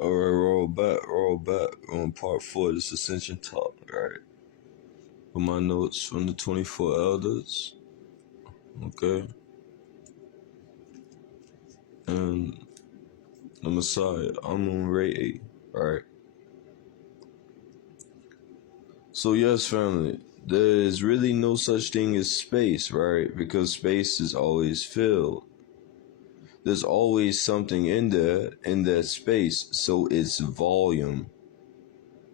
Alright, roll back on part 4 of this Ascension talk, right? With my notes from the 24 elders, okay? And the Messiah, Amun Re, right? So yes, family, there is really no such thing as space, right? Because space is always filled. There's always something in there, in that space, so it's volume,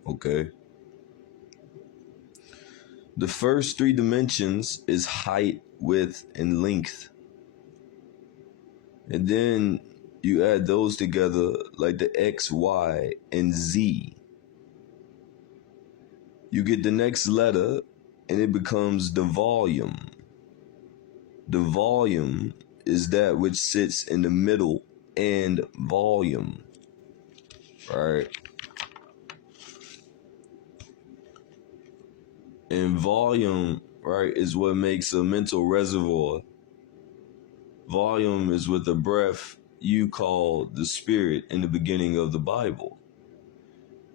okay? The first 3 dimensions is height, width, and length. And then you add those together like the X, Y, and Z. You get the next letter and it becomes the volume. The volume is that which sits in the middle and volume, right? And volume, right, is what makes a mental reservoir. Volume is what the breath you call the spirit in the beginning of the Bible.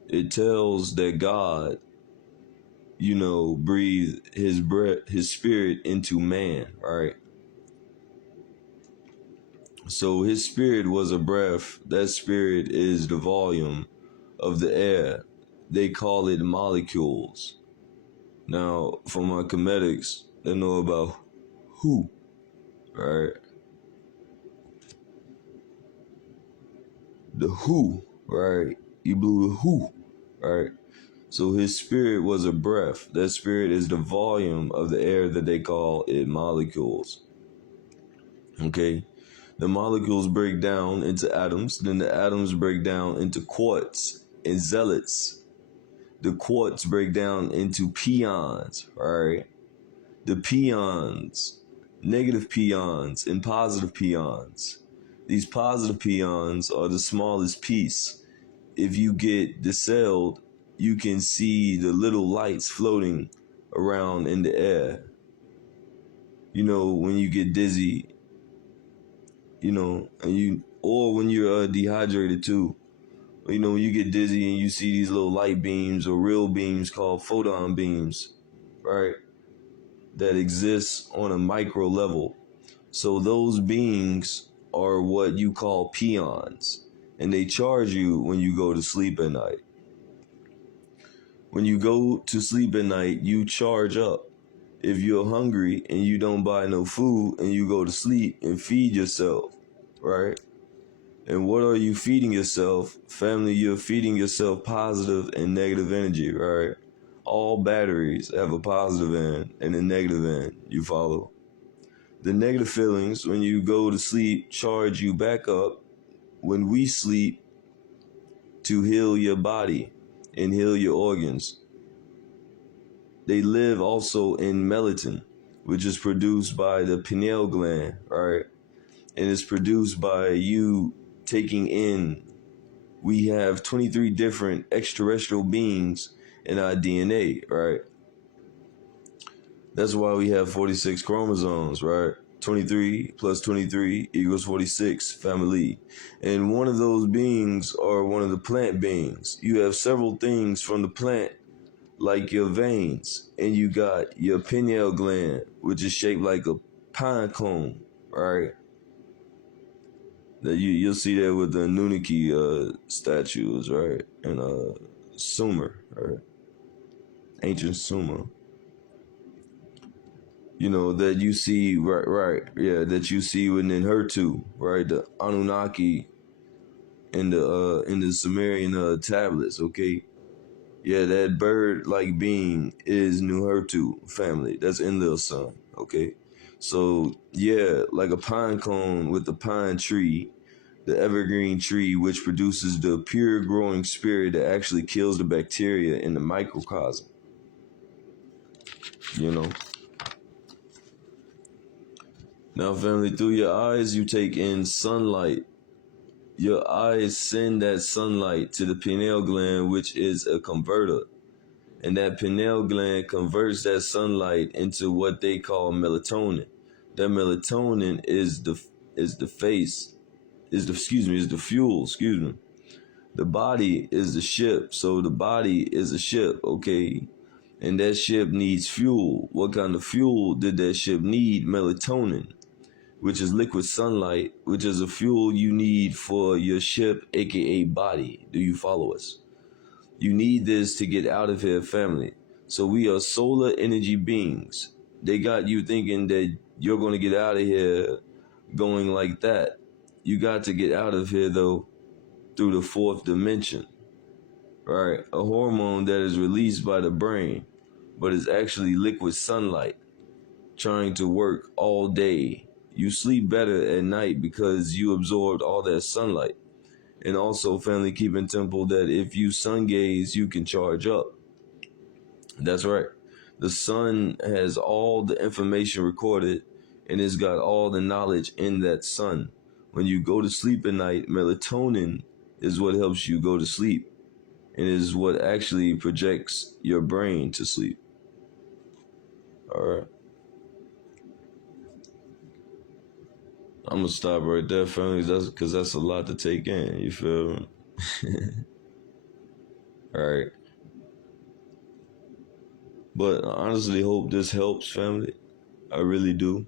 It tells that God, breathe his breath, his spirit into man, right? So his spirit was a breath. That spirit is the volume of the air. They call it molecules. Now, for my comedics, they know about who, right? The who, right? You blew a who, right? So his spirit was a breath. That spirit is the volume of the air that they call it molecules. Okay? The molecules break down into atoms, then the atoms break down into quarks and zealots. The quarks break down into pions, right? The pions, negative pions and positive pions. These positive pions are the smallest piece. If you get decelled, you can see the little lights floating around in the air. When you get dizzy, or when you're dehydrated too. When you get dizzy and you see these little light beams or real beams called photon beams, right? That exist on a micro level. So those beings are what you call peons, and they charge you when you go to sleep at night. When you go to sleep at night, you charge up. If you're hungry and you don't buy no food and you go to sleep and feed yourself, right? And what are you feeding yourself? Family, you're feeding yourself positive and negative energy, right? All batteries have a positive end and a negative end, you follow? The negative feelings when you go to sleep charge you back up when we sleep to heal your body and heal your organs. They live also in melatonin, which is produced by the pineal gland, right? And it's produced by you taking in. We have 23 different extraterrestrial beings in our DNA, right? That's why we have 46 chromosomes, right? 23 plus 23 equals 46, family. And one of those beings are one of the plant beings. You have several things from the plant, like your veins, and you got your pineal gland, which is shaped like a pine cone, right? That you'll see that with the Anunnaki statues, right? And Sumer, right? Ancient Sumer. That you see, right, yeah, that you see within Hertu, right? The Anunnaki in the Sumerian tablets, okay? Yeah, that bird-like being is New Hertu family. That's Enlil's son, okay? So, yeah, like a pine cone with the pine tree, the evergreen tree, which produces the pure growing spirit that actually kills the bacteria in the microcosm, you know? Now, family, through your eyes, you take in sunlight. Your eyes send that sunlight to the pineal gland, which is a converter. And that pineal gland converts that sunlight into what they call melatonin. That melatonin is the face. is the fuel, excuse me. The body is the ship, so the body is a ship, okay? And that ship needs fuel. What kind of fuel did that ship need? Melatonin, which is liquid sunlight, which is a fuel you need for your ship, aka body. Do you follow us? You need this to get out of here, family. So we are solar energy beings. They got you thinking that you're going to get out of here going like that. You got to get out of here, though, through the fourth dimension, right? A hormone that is released by the brain, but is actually liquid sunlight trying to work all day. You sleep better at night because you absorbed all that sunlight. And also, family, keep in temple that if you sun gaze, you can charge up. That's right. The sun has all the information recorded, and it's got all the knowledge in that sun. When you go to sleep at night, melatonin is what helps you go to sleep, and is what actually projects your brain to sleep. All right. I'm gonna stop right there, family. Because that's a lot to take in. You feel me? All right. But I honestly hope this helps, family. I really do.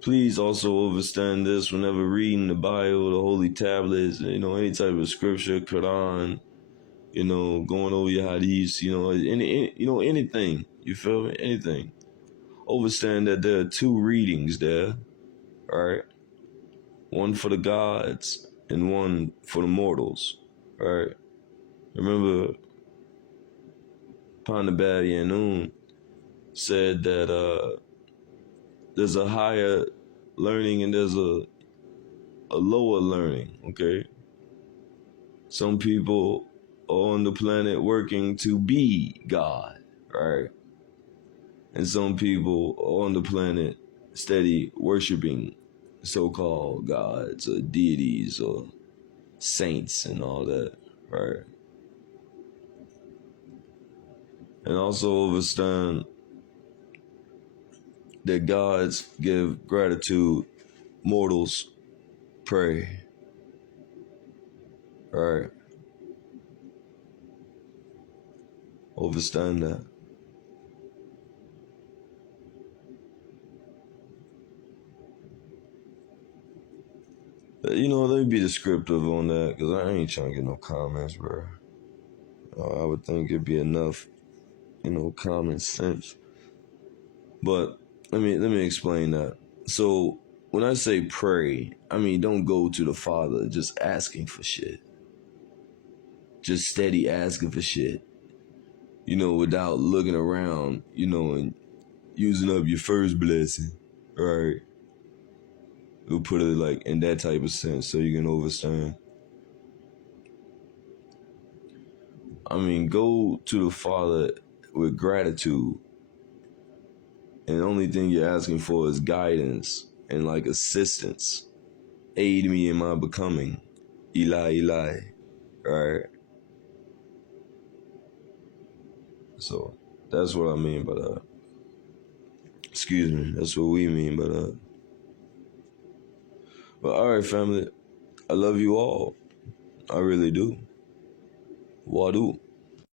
Please also understand this whenever reading the Bible, the holy tablets, any type of scripture, Quran, going over your hadiths, anything. You feel me? Anything. Understand that there are two readings there, all right? One for the gods and one for the mortals, all right? Remember, Panabab said that there's a higher learning and there's a lower learning, okay? Some people are on the planet working to be God, right? And some people are on the planet steady worshiping so-called gods or deities or saints and all that, right? And also understand that gods give gratitude, mortals pray, right? Understand that. Let me be descriptive on that, because I ain't trying to get no comments, bro. I would think it'd be enough, common sense. But let me explain that. So when I say pray, I mean don't go to the Father just asking for shit. Just steady asking for shit. Without looking around, and using up your first blessing, right? We'll put it like in that type of sense so you can understand. I mean, go to the Father with gratitude. And the only thing you're asking for is guidance and like assistance. Aid me in my becoming. Eli. Right? So that's what I mean by that. Excuse me. That's what we mean by that. But all right, family. I love you all. I really do. Wadu.